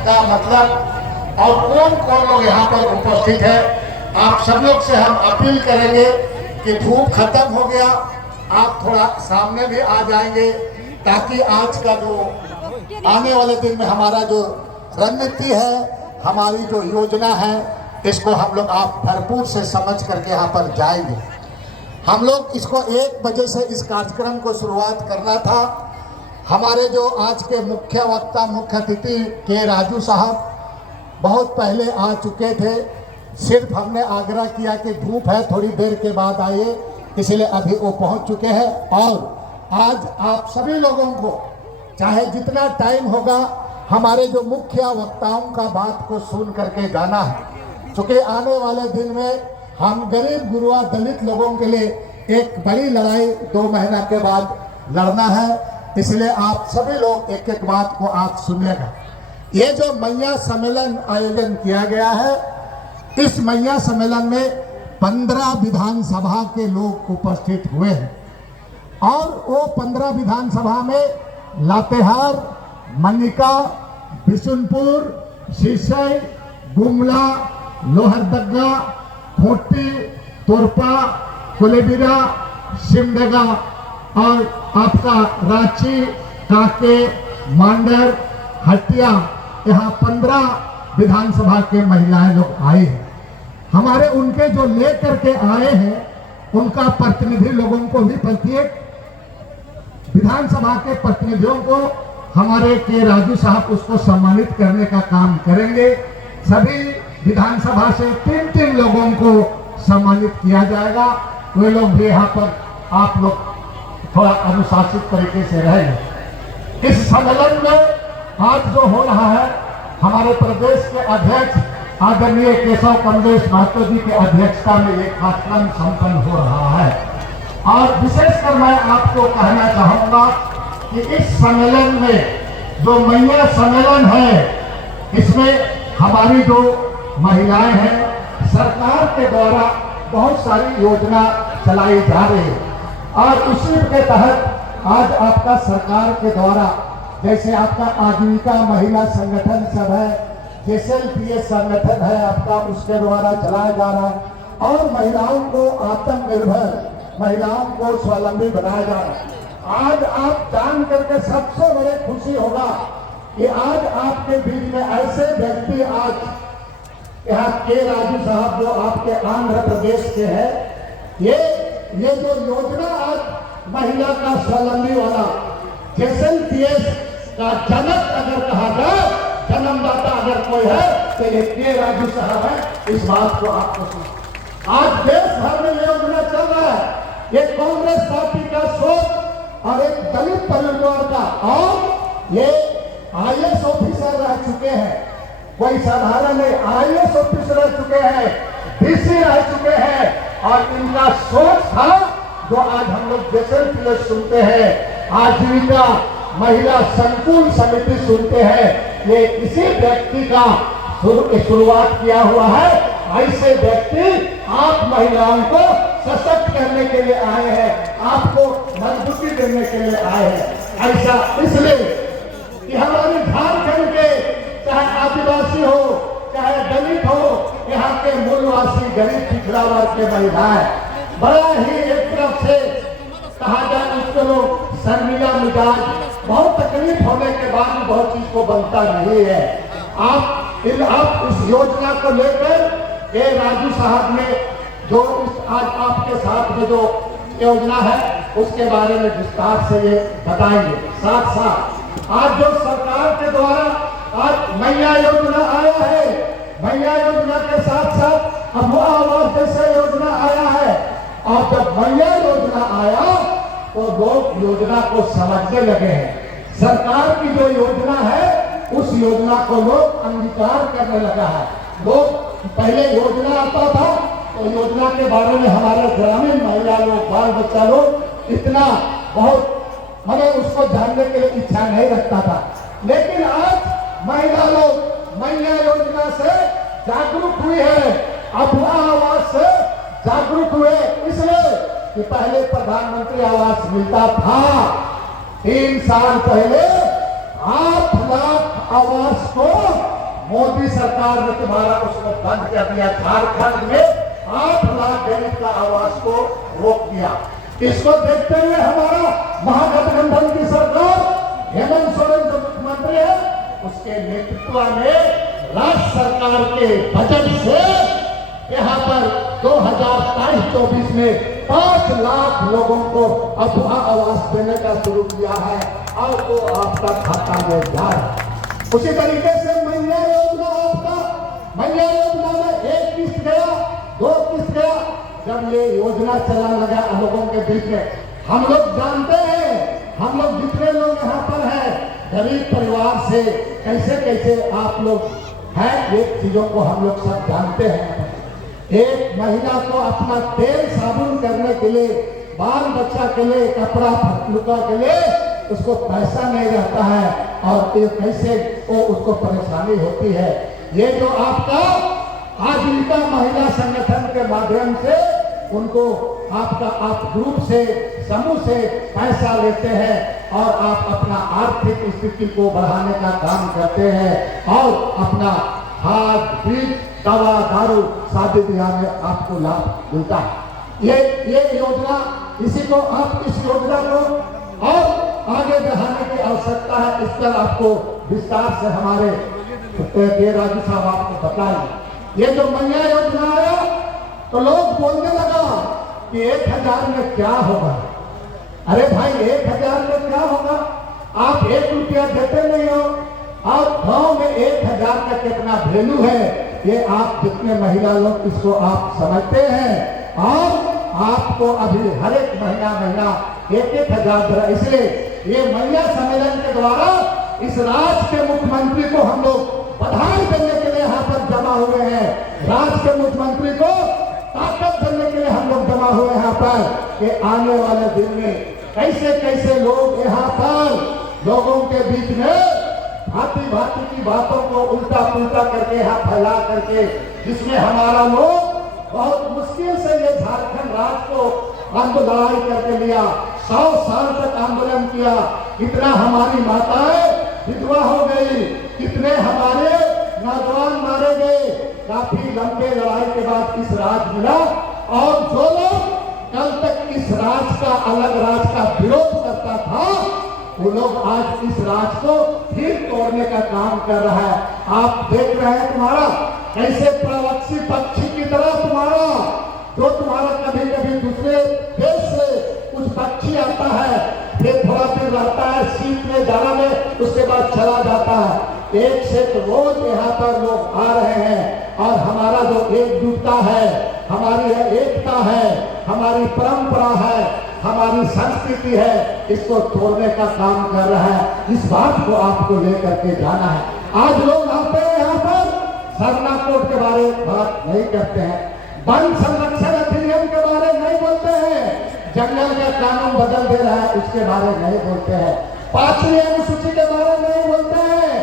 का मतलब और कौन कौन लोग यहाँ पर उपस्थित है, आप सब लोग से हम अपील करेंगे कि धूप खत्म हो गया, आप थोड़ा सामने भी आ जाएंगे ताकि आज का जो आने वाले दिन में हमारा जो रणनीति है, हमारी जो योजना है, इसको हम लोग आप भरपूर से समझ करके यहाँ पर जाएंगे। हम लोग इसको 1 बजे से इस कार्यक्रम को शुरुआत करना था। हमारे जो आज के मुख्य वक्ता, मुख्य अतिथि के राजू साहब बहुत पहले आ चुके थे। सिर्फ हमने आग्रह किया कि धूप है, थोड़ी देर के बाद आइए, इसलिए अभी वो पहुंच चुके हैं। और आज आप सभी लोगों को चाहे जितना टाइम होगा हमारे जो मुख्य वक्ताओं का बात को सुन करके जाना है, क्योंकि आने वाले दिन में हम गरीब गुरुआ दलित लोगों के लिए एक बड़ी लड़ाई 2 महीना के बाद लड़ना है। इसलिए आप सभी लोग एक एक बात को आप सुनिएगा। ये जो मैया सम्मेलन आयोजन किया गया है, इस मैया सम्मेलन में 15 विधानसभा के लोग उपस्थित हुए हैं और वो 15 विधानसभा में लातेहार, मनिका, बिशुनपुर, सिसई, गुमला, लोहरदगा, खोटी, तोरपा, कोलेबिरा, सिमडेगा और आपका रांची, काके, मांडर, हटिया, यहाँ 15 विधानसभा के महिलाएं लोग आए हैं। हमारे उनके जो लेकर के आए हैं उनका प्रतिनिधि लोगों को भी, प्रत्येक विधानसभा के प्रतिनिधियों को हमारे के राजू साहब उसको सम्मानित करने का काम करेंगे। सभी विधानसभा से 3-3 लोगों को सम्मानित किया जाएगा। वे लोग भी यहाँ पर आप लोग थोड़ा अनुशासित तरीके से रहेंगे। इस सम्मेलन में आज जो हो रहा है, हमारे प्रदेश के अध्यक्ष आदरणीय केशव कमलेश महतो जी की अध्यक्षता में एक कार्यक्रम संपन्न हो रहा है। और विशेषकर मैं आपको कहना चाहूंगा कि इस सम्मेलन में जो मैया सम्मेलन है, इसमें हमारी जो महिलाएं हैं, सरकार के द्वारा बहुत सारी योजना चलाई जा रही है और उसी के तहत आज आपका सरकार के द्वारा, जैसे आपका आजीविका महिला संगठन सब है, JSLPS संगठन है आपका, उसके द्वारा चलाया जा रहा है और महिलाओं को आत्मनिर्भर, महिलाओं को स्वावलंबी बनाया जा रहा है। आज आप जान करके सबसे बड़े खुशी होगा कि आज आपके बीच में ऐसे व्यक्ति, आज यहाँ के राजू साहब जो आपके आंध्र प्रदेश के हैं, ये जो योजना आज महिला का स्वावलंबी वाला JSLPS का जनक अगर कहा जाए, जन्मदाता अगर कोई है तो ये के राजू साहब है। इस बात को आपको सुन, आज देश भर में योजना चल रहा है। ये कांग्रेस पार्टी का सोच और एक दलित परिवार का, और ये IAS ऑफिसर रह चुके हैं, कोई साधारण नहीं, IAS ऑफिसर रह चुके हैं, DC रह चुके हैं और इनका सोच था जो आज हम लोग JSLPS सुनते हैं, आजीविका महिला संकुल समिति सुनते हैं, ये इसी व्यक्ति का शुरुआत किया हुआ है। ऐसे व्यक्ति आप महिलाओं को सशक्त करने के लिए आए हैं, आपको मजबूती देने के लिए आए हैं। ऐसा इसलिए कि हमारे झारखंड के चाहे आदिवासी हो, चाहे दलित हो, यहाँ के मूलवासी गरीब पिछड़ा वर्ग के महिलाएं बड़ा ही एक तरफ से कहा जाए उसको लोग शर्मिला मिजाज, बहुत तकलीफ होने के बाद भी बहुत चीज को बनता नहीं है। आप इस योजना को लेकर के राजू साहब ने जो आज आपके साथ में जो योजना है उसके बारे में विस्तार से ये बताएंगे। साथ साथ आज जो सरकार के द्वारा आज मैया योजना आया है, मैया योजना के साथ साथ अभुआ आवास जैसे योजना आया है, और जब मैया योजना आया तो लोग योजना को समझने लगे हैं। सरकार की जो योजना है उस योजना को लोग अंगीकार करने लगा है। लोग पहले योजना आता था तो योजना के बारे में हमारे ग्रामीण महिला लोग, बाल बच्चा लोग इतना बहुत हमें उसको जानने के लिए इच्छा नहीं रखता था, लेकिन आज महिला लोग मैया योजना से जागरूक हुई है, अभुआ आवास से जागरूक हुए। इसलिए कि पहले प्रधानमंत्री आवास मिलता था, 3 साल पहले 8 लाख आवास को मोदी सरकार ने तुम्हारा उसको बंद कर दिया। झारखंड में 8 लाख गरीब का आवास को रोक दिया। इसको देखते हुए हमारा महागठबंधन की सरकार, हेमंत सोरेन जो मुख्यमंत्री है, उसके नेतृत्व में राज्य सरकार के बजट से यहाँ पर 2023-24 में 5 लाख लोगों को अथवा आवास देने का शुरू किया है और वो आपका खाता में जा रहा है। उसी तरीके से मैया योजना, आपका मैया योजना में 1 किस्त गया, 2 किस्त गया। जब ये योजना चला लगा लोगों के बीच में, हम लोग जानते हैं, हम लोग जितने लोग यहाँ पर हैं गरीब परिवार से कैसे कैसे आप लोग हैं, ये चीजों को हम लोग सब जानते हैं। एक महिला को अपना तेल साबुन करने के लिए, बाल बच्चा के लिए, कपड़ा लुका के लिए उसको पैसा नहीं रहता है और ये कैसे वो उसको परेशानी होती है। ये जो आपका आजीविका महिला संगठन के माध्यम से उनको आपका आप ग्रुप से, समूह से पैसा लेते हैं और आप अपना आर्थिक स्थिति को बढ़ाने का काम करते हैं और अपना खाद, बीज, दवा, दारू, शादी ब्याह में आपको लाभ मिलता है। ये योजना, इसी को आप इस योजना को और आगे बढ़ाने की आवश्यकता है। इस पर आपको विस्तार से हमारे राजू साहब आपको बताएंगे। ये जो मैया योजना आया तो लोग बोलने लगा कि 1000 में क्या होगा। अरे भाई 1000 में क्या होगा, आप 1 रुपया देते नहीं हो और गांव में 1000 का कितना वैल्यू है ये आप जितने महिला लोग इसको आप समझते हैं। और आपको अभी हर एक महीना 1,000 इसलिए ये महिला सम्मेलन के द्वारा इस राज्य के मुख्यमंत्री को हम लोग बधाई देने के लिए यहाँ पर जमा हुए हैं। राज्य के मुख्यमंत्री को ताकत देने के लिए हम लोग जमा हुए यहाँ पर कि आने वाले दिन में कैसे कैसे लोग यहाँ पर लोगों के बीच में भांति भांति की बातों को उल्टा पुल्टा करके यहाँ फैला करके, जिसमें हमारा लोग बहुत मुश्किल से ये झारखंड राज्य को आंदोलन करके लिया। 100 साल तक आंदोलन किया, इतना हमारी माताएं विधवा हो गई, कितने हमारे नौजवान मारे गए। काफी लंबे लड़ाई के बाद इस राज्य मिला और जो लोग कल तक इस राज्य का, अलग राज्य का विरोध करता था, वो लोग आज इस राज्य को फिर तोड़ने का काम कर रहा है। आप देख रहे हैं तुम्हारा कैसे प्रवासी पक्षी की तरह तुम्हारा कभी कभी दूसरे देश से कुछ पक्षी आता है, फिर थोड़ा देर रहता है शीत में, जाड़ा में, उसके बाद चला जाता है। एक से रोज यहाँ पर लोग आ रहे हैं और हमारा जो एकजुटता है, हमारी एकता है, हमारी परंपरा है, हमारी संस्कृति है, इसको तोड़ने का काम कर रहा है। इस बात को आपको लेकर के जाना है। आज लोग आते हैं यहाँ पर सरना कोड के बारे में बात नहीं करते हैं, वन संरक्षण अधिनियम के बारे में नहीं बोलते हैं, जंगल का कानून बदल दे रहा है उसके बारे में नहीं बोलते हैं, 5वीं अनुसूची के बारे में नहीं बोलते हैं।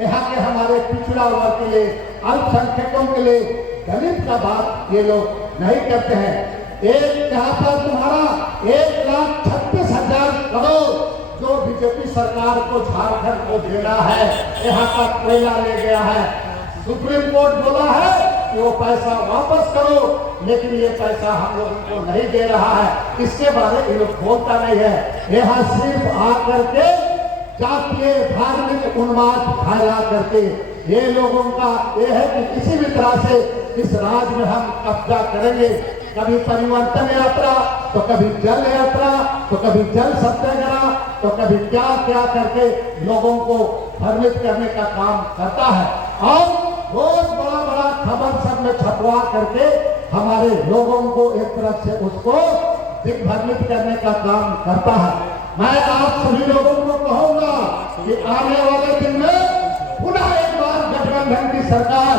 यहाँ के हमारे पिछड़ा वर्ग के लिए, अल्पसंख्यकों के लिए, दलित का बात ये लोग नहीं करते हैं। एक यहाँ पर तुम्हारा 1,36,000 करोड़ जो बीजेपी सरकार को झारखंड को देना है, यहाँ का कोयला ले गया है। सुप्रीम कोर्ट बोला है कि वो पैसा वापस करो, लेकिन ये पैसा हम लोगों को नहीं दे रहा है। इसके बारे में लोग बोलता नहीं है। यहाँ सिर्फ आकर के जातीय धार्मिक उन्माद फैला करके ये लोगों का ये है कि किसी भी तरह से इस राज्य में हम कब्जा करेंगे। कभी परिवर्तन यात्रा, तो कभी जल यात्रा, तो कभी जल सत्याग्रह, तो कभी क्या क्या करके लोगों को भ्रमित करने का काम करता है और रोज बड़ा बड़ा खबर सब में छपवा करके हमारे लोगों को एक तरफ से उसको दिग्भ्रमित करने का काम करता है। मैं आप सभी लोगों को कहूंगा कि आने वाले दिन में पुनः एक बार गठबंधन की सरकार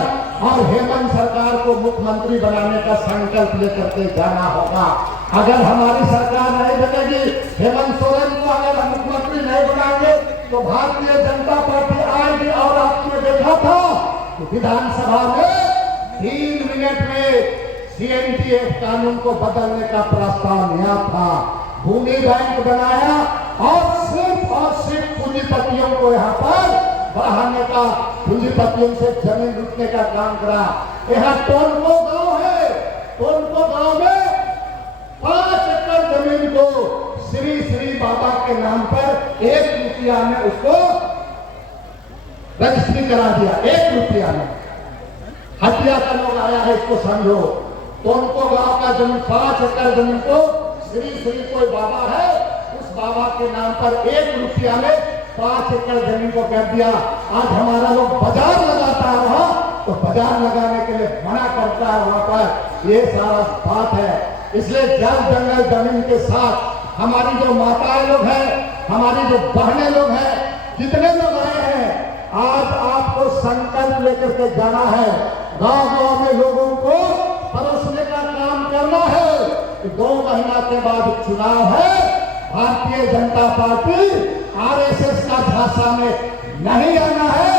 और हेमंत सरकार को मुख्यमंत्री बनाने का संकल्प लेकर के जाना होगा। अगर हमारी सरकार नहीं बनेगी, हेमंत सोरेन को अगर हम मुख्यमंत्री नहीं बनाएंगे तो भारतीय जनता पार्टी आएगी। और आपने देखा था कि विधानसभा में 3 मिनट में CNTF कानून को बदलने का प्रस्ताव लिया था, भूमि बैंक बनाया और सिर्फ पूंजीपतियों को यहाँ पर बढ़ाने का, पूंजीपतियों से जमीन लूटने का काम करा। यहाँ टोनको गांव है, टोनको गांव में 5 एकड़ जमीन को श्री श्री बाबा के नाम पर 1 रुपया में उसको रजिस्ट्री करा दिया। 1 रुपया में हटिया का लोग आया है, इसको समझो। टोनको गांव का जमीन 5 एकड़ जमीन को श्री श्री कोई बाबा है, उस बाबा के नाम पर 1 रुपया में 5 एकड़ जमीन को कर दिया। आज हमारा लोग बाजार लगाता है वहां, तो बाजार लगाने के लिए मना करता है वहां पर। ये सारा बात है। इसलिए जल जंगल जमीन के साथ हमारी जो माताएं लोग हैं, हमारी जो बहनें लोग हैं, जितने लोग आए हैं, आज आपको संकल्प लेकर के जाना है। गांव गांव में लोगों को परोसने का काम करना है। 2 महीना के बाद चुनाव है। भारतीय जनता पार्टी आरएसएस का झांसा में नहीं आना है।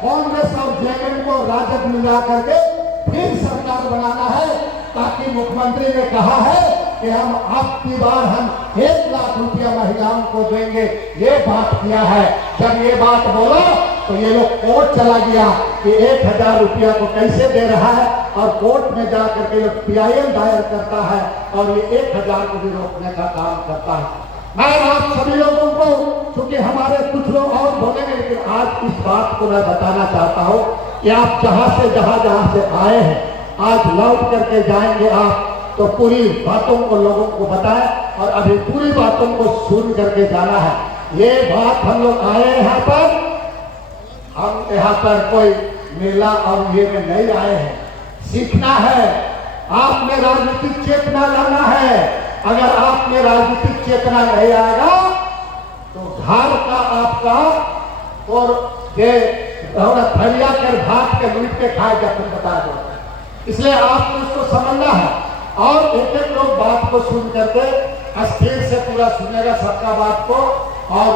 कांग्रेस और जेएमएम को राजग मिला करके फिर सरकार बनाना है, ताकि मुख्यमंत्री ने कहा है कि हम आपकी बार हम 1 लाख रुपया महिलाओं को देंगे, ये बात किया है। जब ये बात बोला तो ये लोग कोर्ट चला गया कि 1000 रुपया को कैसे दे रहा है, और कोर्ट में जाकर के लोग PIL दायर करता है और ये 1000 को भी रोकने का काम करता है। मैं आप सभी लोगों को, क्योंकि हमारे कुछ लोग और बोलेंगे, लेकिन आज इस बात को मैं बताना चाहता हूँ कि आप जहां से आए हैं, आज लौट करके जाएंगे आप, तो पूरी बातों को लोगों को बताएं और अभी पूरी बातों को सुन करके जाना है। ये बात हम लोग आए यहाँ पर, हम यहाँ पर कोई मेला और ये में नहीं आए हैं, सीखना है। आप में राजनीतिक चेतना लाना है। अगर आप में राजनीतिक चेतना नहीं आएगा तो घर का आपका और ये फरिया कर भात के लूट के खाए जा तुम बता दो। इसलिए आपको इसको समझना है और एक एक लोग बात को सुन करके अस्थिर से पूरा सुनेगा सबका बात को, और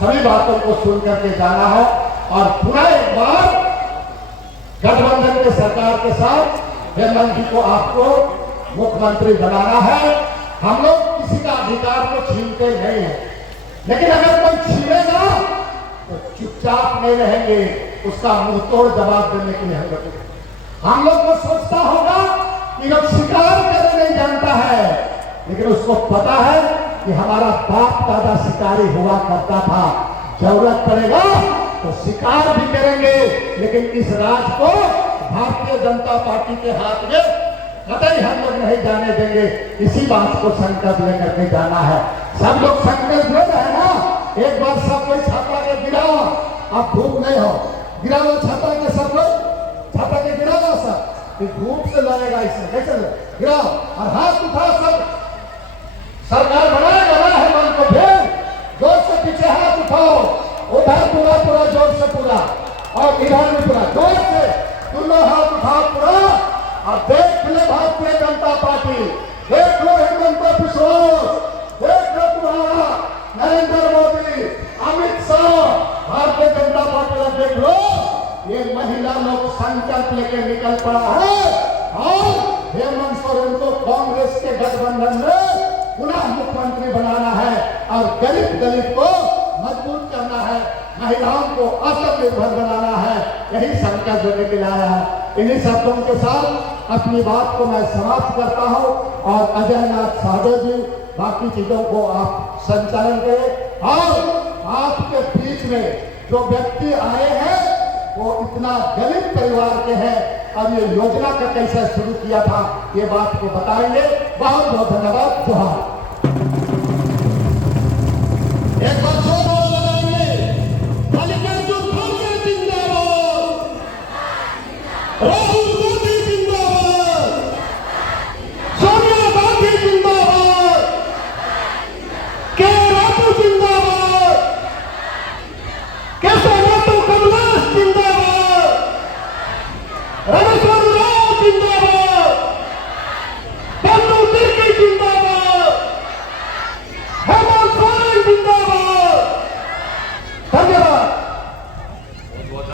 सभी बातों को सुन करके जाना है। और पूरा एक बार गठबंधन के सरकार के साथ हेमंत जी को आपको मुख्यमंत्री बनाना है। हम लोग किसी का अधिकार को छीनते नहीं है, लेकिन अगर कोई छीनेगा तो चुपचाप नहीं रहेंगे, उसका मुंह तोड़ जवाब देने के लिए हम लोग को सोचता होगा कि लोग शिकार करने नहीं जानता है, लेकिन उसको पता है कि हमारा बाप दादा शिकारी हुआ करता था। जरूरत पड़ेगा तो शिकार भी करेंगे, लेकिन इस राज को भारतीय जनता पार्टी के हाथ में कतई हम लोग नहीं जाने देंगे। इसी बात को संकल्प लेकर के जाना है। सब लोग संकल्प ले रहे हैं ना, एक बार सब कोई छाता के गिराओ, आप धूप नहीं हो, गिराओ छाता के, सब लोग छाता के गिराओ, सब धूप से लड़ेगा, इसमें कैसे गिराओ और हाथ उठा, सब सरकार बनाएगा ना हेमंत को, फिर जोर से पीछे हाथ उठाओ, उधर पूरा पूरा जोर से पूरा, और इधर भी पूरा जोर से दोनों हाथ उठाओ पूरा, और देख ले भारतीय जनता पार्टी, देख लो हेमंत बिश्वास, देख लो तुम्हारा नरेंद्र मोदी, अमित शाह, भारतीय जनता पार्टी का देख लो, ये महिला लोग संकल्प लेके निकल पड़ा है और हेमंत सोरेन को कांग्रेस के गठबंधन में पुनः मुख्यमंत्री बनाना है और गरीब दलित को मजबूत करना है, महिलाओं को आत्मनिर्भर बनाना है। यही संकल्प लेने के लिए आया है। इन्हीं शब्दों के साथ अपनी बात को मैं समाप्त करता हूं और अजय नाथ साधो जी बाकी चीजों को आप संचालन करें। और आपके बीच में जो व्यक्ति आए हैं वो इतना दलित परिवार के हैं, अब ये योजना का कैसे शुरू किया था ये बात को बताएंगे। बहुत बहुत धन्यवाद। जोहार। एक बात